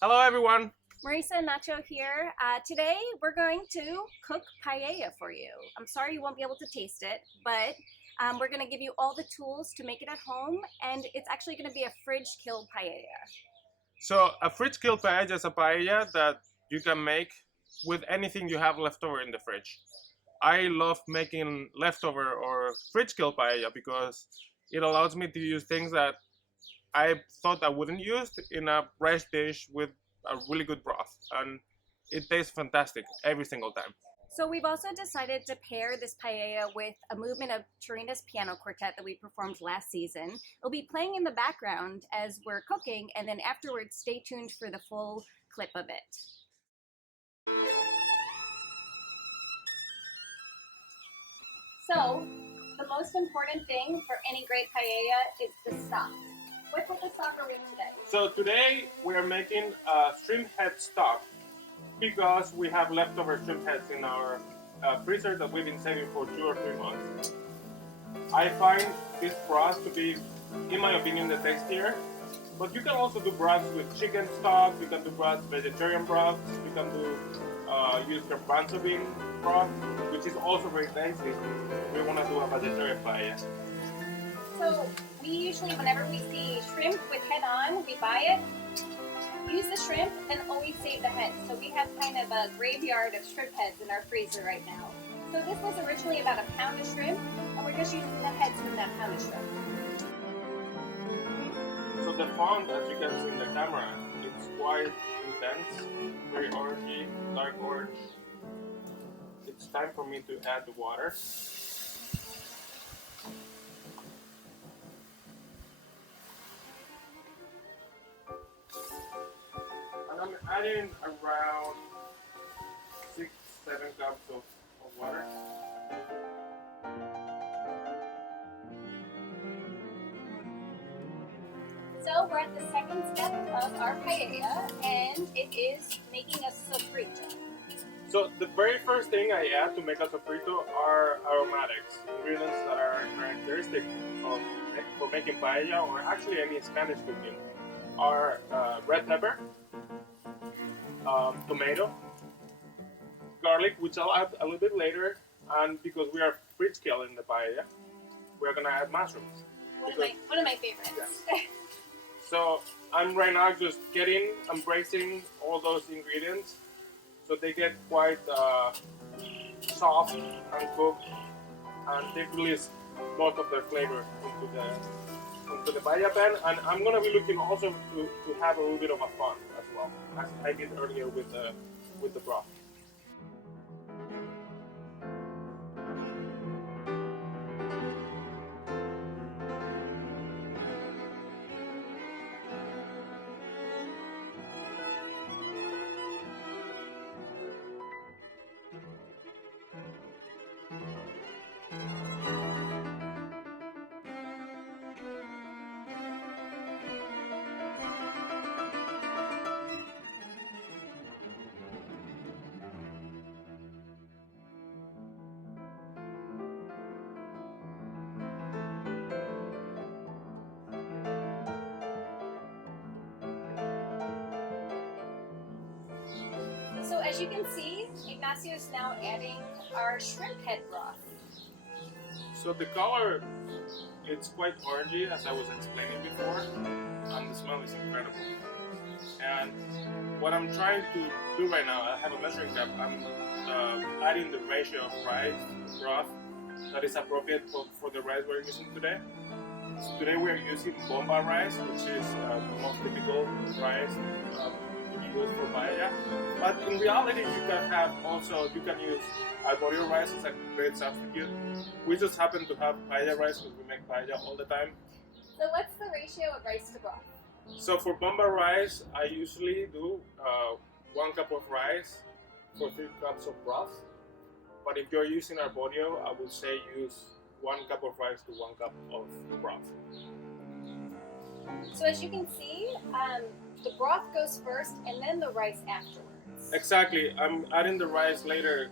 Hello everyone! Marisa and Ignacio here. Today we're going to cook paella for you. I'm sorry you won't be able to taste it, but we're going to give you all the tools to make it at home, and it's actually going to be a fridge-killed paella. So a fridge kill paella is a paella that you can make with anything you have left over in the fridge. I love making leftover or fridge kill paella because it allows me to use things that I thought I wouldn't use in a rice dish with a really good broth, and it tastes fantastic every single time. So we've also decided to pair this paella with a movement of Turina's piano quartet that we performed last season. It'll be playing in the background as we're cooking, and then afterwards stay tuned for the full clip of it. So, the most important thing for any great paella is the stock. What type of stock are we today? So today we are making a shrimp head stock because we have leftover shrimp heads in our freezer that we've been saving for 2 or 3 months. I find this broth to be, in my opinion, the tastier. But you can also do broths with chicken stock. You can do broths, vegetarian broths. You can do use garbanzo bean broth, which is also very tasty. We want to do a vegetarian paella. So we usually, whenever we see shrimp with head on, we buy it, use the shrimp, and always save the heads. So we have kind of a graveyard of shrimp heads in our freezer right now. So this was originally about a pound of shrimp, and we're just using the heads from that pound of shrimp. So the font, as you can see in the camera, it's quite intense, very orangey, dark orange. It's time for me to add the water. And I'm adding around 6-7 cups of water. So we're at the second step of our paella, and it is making a sofrito. So the very first thing I add to make a sofrito are aromatics, ingredients that are characteristic of for making paella or actually any Spanish cooking. Are red pepper, tomato, garlic, which I'll add a little bit later, and because we are fridge killing the paella, we're gonna add mushrooms. One of my favorites. Yeah. So I'm right now just embracing all those ingredients, so they get quite soft and cooked, and they release most of their flavor into the paella pan. And I'm gonna be looking also to have a little bit of a fun as well, as I did earlier with the broth. So as you can see, Ignacio is now adding our shrimp head broth. So the color, it's quite orangey, as I was explaining before, and the smell is incredible. And what I'm trying to do right now, I have a measuring cup. I'm adding the ratio of rice to broth that is appropriate for the rice we're using today. So today we're using bomba rice, which is the most typical rice to be used for paella. But in reality, you can use arborio rice as a great substitute. We just happen to have paella rice because we make paella all the time. So what's the ratio of rice to broth? So for bomba rice, I usually do 1 cup of rice for 3 cups of broth. But if you're using arborio, I would say use 1 cup of rice to 1 cup of broth. So as you can see, the broth goes first and then the rice afterwards. Exactly. I'm adding the rice later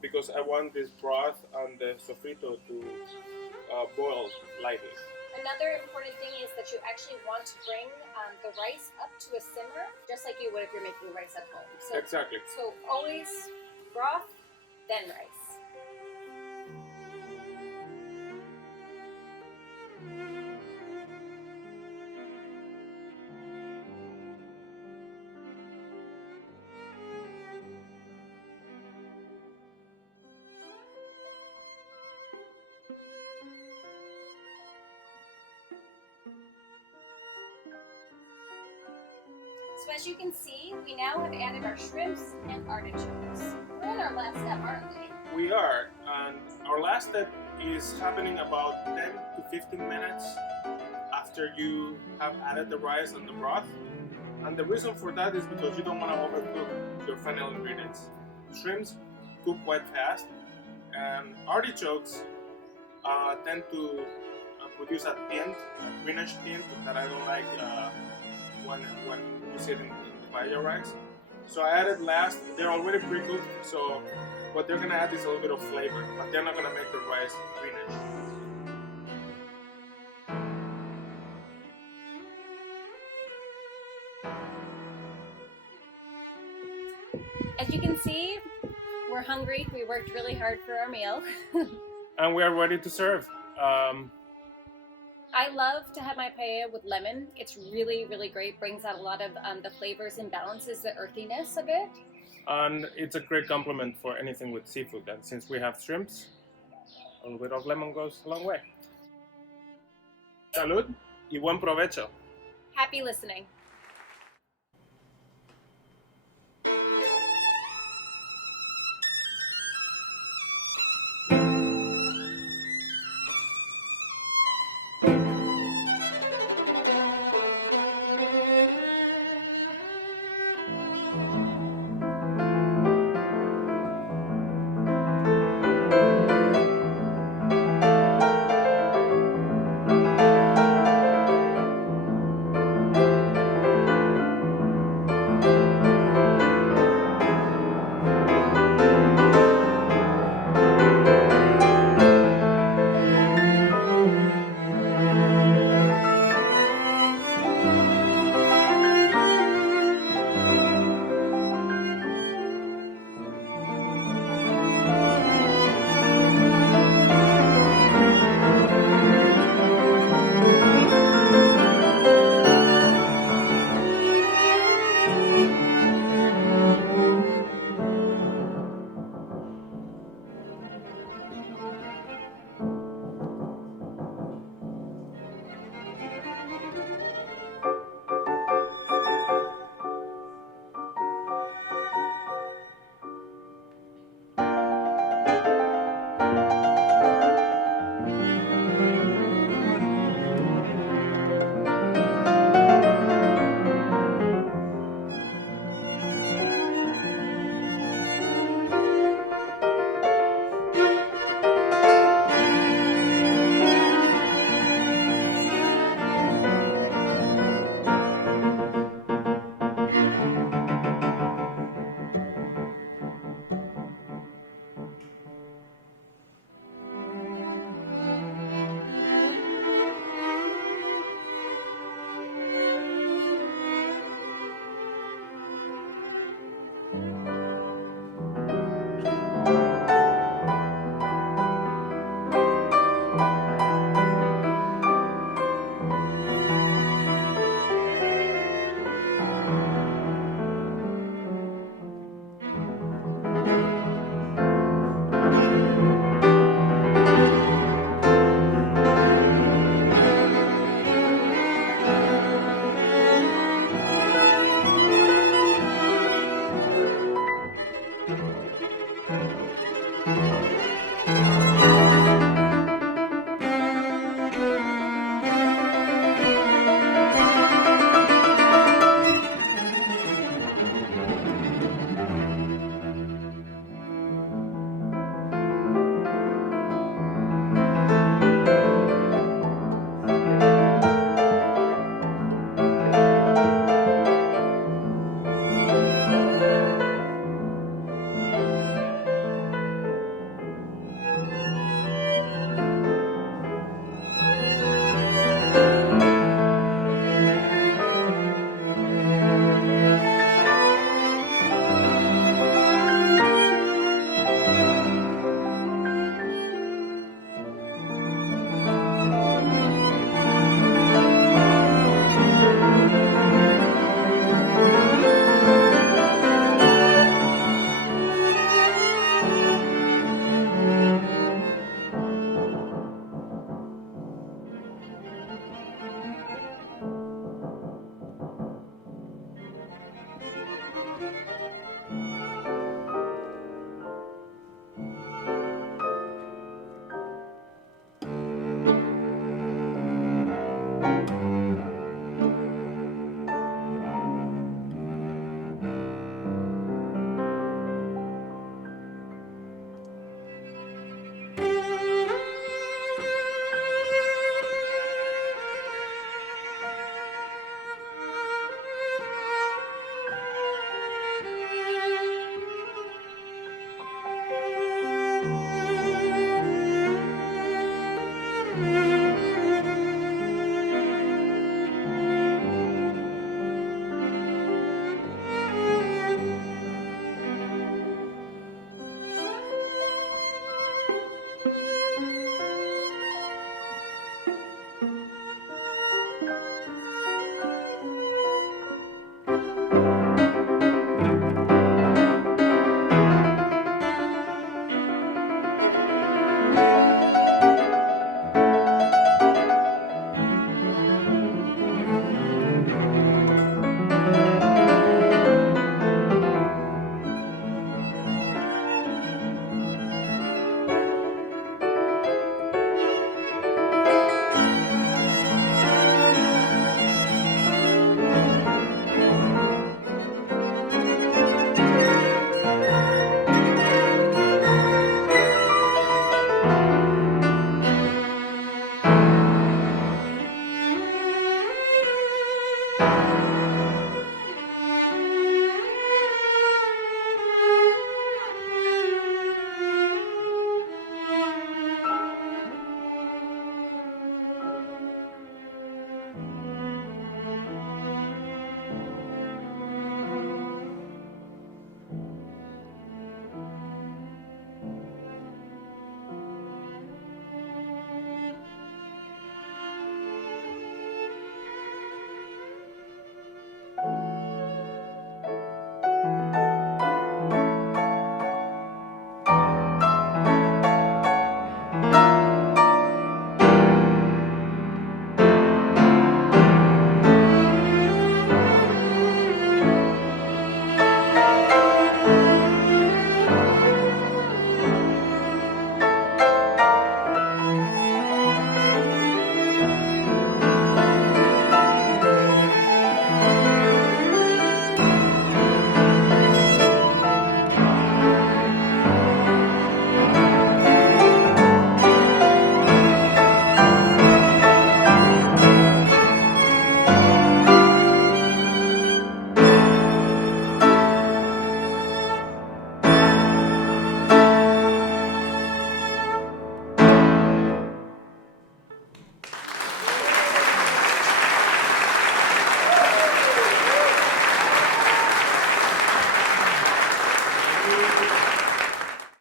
because I want this broth and the sofrito to boil lightly. And another important thing is that you actually want to bring the rice up to a simmer, just like you would if you're making rice at home. So, Exactly. So always broth, then rice. So as you can see, we now have added our shrimps and artichokes. We're in our last step, aren't we? We are, and our last step is happening about 10 to 15 minutes after you have added the rice and the broth. And the reason for that is because you don't want to overcook your final ingredients. Shrimps cook quite fast, and artichokes tend to produce a tint, a greenish tint that I don't like when you see it in the paella rice. So I added last. They're already pre-cooked, so what they're gonna add is a little bit of flavor, but they're not gonna make the rice greenish. As you can see, we're hungry. We worked really hard for our meal. And we are ready to serve. I love to have my paella with lemon. It's really, really great. Brings out a lot of the flavors and balances the earthiness of it. And it's a great complement for anything with seafood. And since we have shrimps, a little bit of lemon goes a long way. Salud y buen provecho. Happy listening.